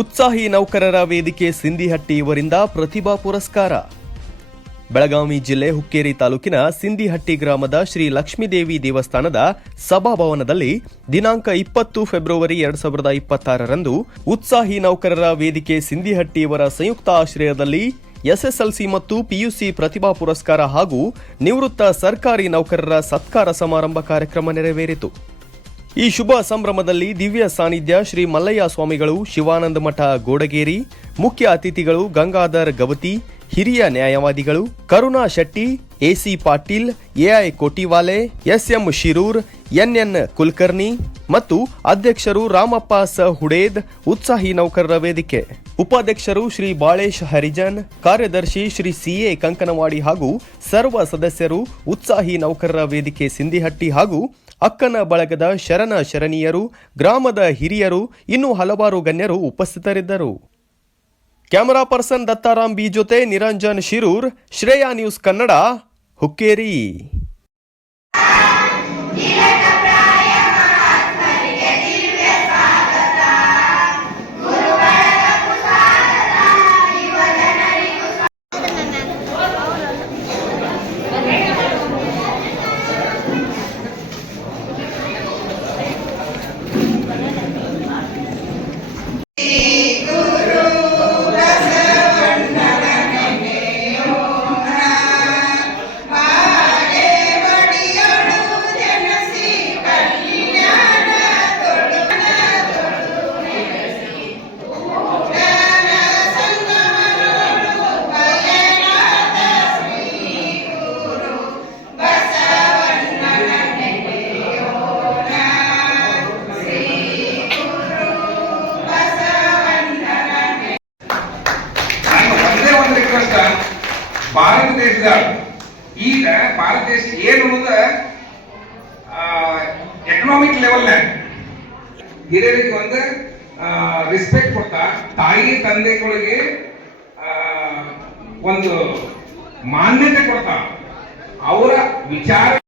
ಉತ್ಸಾಹಿ ನೌಕರರ ವೇದಿಕೆ ಸಿಂದಿಹಟ್ಟಿ ಇವರಿಂದ ಪ್ರತಿಭಾ ಪುರಸ್ಕಾರ. ಬೆಳಗಾವಿ ಜಿಲ್ಲೆ ಹುಕ್ಕೇರಿ ತಾಲೂಕಿನ ಸಿಂದಿಹಟ್ಟಿ ಗ್ರಾಮದ ಶ್ರೀ ಲಕ್ಷ್ಮೀದೇವಿ ದೇವಸ್ಥಾನದ ಸಭಾಭವನದಲ್ಲಿ ದಿನಾಂಕ 20 ಫೆಬ್ರವರಿ 2026ರಂದು ಉತ್ಸಾಹಿ ನೌಕರರ ವೇದಿಕೆ ಸಿಂದಿಹಟ್ಟಿ ಇವರ ಸಂಯುಕ್ತ ಆಶ್ರಯದಲ್ಲಿ ಎಸ್ಎಸ್ಎಲ್ಸಿ ಮತ್ತು ಪಿಯುಸಿ ಪ್ರತಿಭಾ ಪುರಸ್ಕಾರ ಹಾಗೂ ನಿವೃತ್ತ ಸರ್ಕಾರಿ ನೌಕರರ ಸತ್ಕಾರ ಸಮಾರಂಭ ಕಾರ್ಯಕ್ರಮ ನೆರವೇರಿತು. ಈ ಶುಭ ಸಂಭ್ರಮದಲ್ಲಿ ದಿವ್ಯ ಸಾನ್ನಿಧ್ಯ ಶ್ರೀ ಮಲ್ಲಯ್ಯ ಸ್ವಾಮಿಗಳು, ಶಿವಾನಂದ ಮಠ ಗೋಡಗೇರಿ, ಮುಖ್ಯ ಅತಿಥಿಗಳು ಗಂಗಾಧರ್ ಗವತಿ, ಹಿರಿಯ ನ್ಯಾಯವಾದಿಗಳು Karuna Shetty, A C Patil, A I Kotiwale, S M Shirur, N N Kulkarni ಮತ್ತು ಅಧ್ಯಕ್ಷರು ರಾಮಪ್ಪ ಸ ಹುಡೇದ್, ಉತ್ಸಾಹಿ ನೌಕರರ ವೇದಿಕೆ ಉಪಾಧ್ಯಕ್ಷರು ಶ್ರೀ ಬಾಳೇಶ್ ಹರಿಜನ್, ಕಾರ್ಯದರ್ಶಿ ಶ್ರೀ ಸಿಎ ಕಂಕನವಾಡಿ ಹಾಗೂ ಸರ್ವ ಸದಸ್ಯರು, ಉತ್ಸಾಹಿ ನೌಕರರ ವೇದಿಕೆ ಸಿಂದಿಹಟ್ಟಿ ಹಾಗೂ ಅಕ್ಕನ ಬಳಗದ ಶರಣ ಶರಣೀಯರು, ಗ್ರಾಮದ ಹಿರಿಯರು, ಇನ್ನೂ ಹಲವಾರು ಗಣ್ಯರು ಉಪಸ್ಥಿತರಿದ್ದರು. ಕ್ಯಾಮರಾ ಪರ್ಸನ್ ದತ್ತಾರಾಮ್ ಬಿ ಜೊತೆ ನಿರಂಜನ್ ಶಿರೂರ್, ಶ್ರೇಯಾ ನ್ಯೂಸ್ ಕನ್ನಡ, ಹುಕ್ಕೇರಿ. ಭಾರತ ದೇಶದ ಈಗ ಭಾರತ ದೇಶ ಏನು ಅನ್ನೋದು ಎಕನಾಮಿಕ್ ಲೆವೆಲ್ ಹಿರಿಯರಿಗೆ ಒಂದು ರೆಸ್ಪೆಕ್ಟ್ ಕೊಡ್ತಾ, ತಾಯಿ ತಂದೆಗಳಿಗೆ ಒಂದು ಮಾನ್ಯತೆ ಕೊಡ್ತಾ, ಅವರ ವಿಚಾರ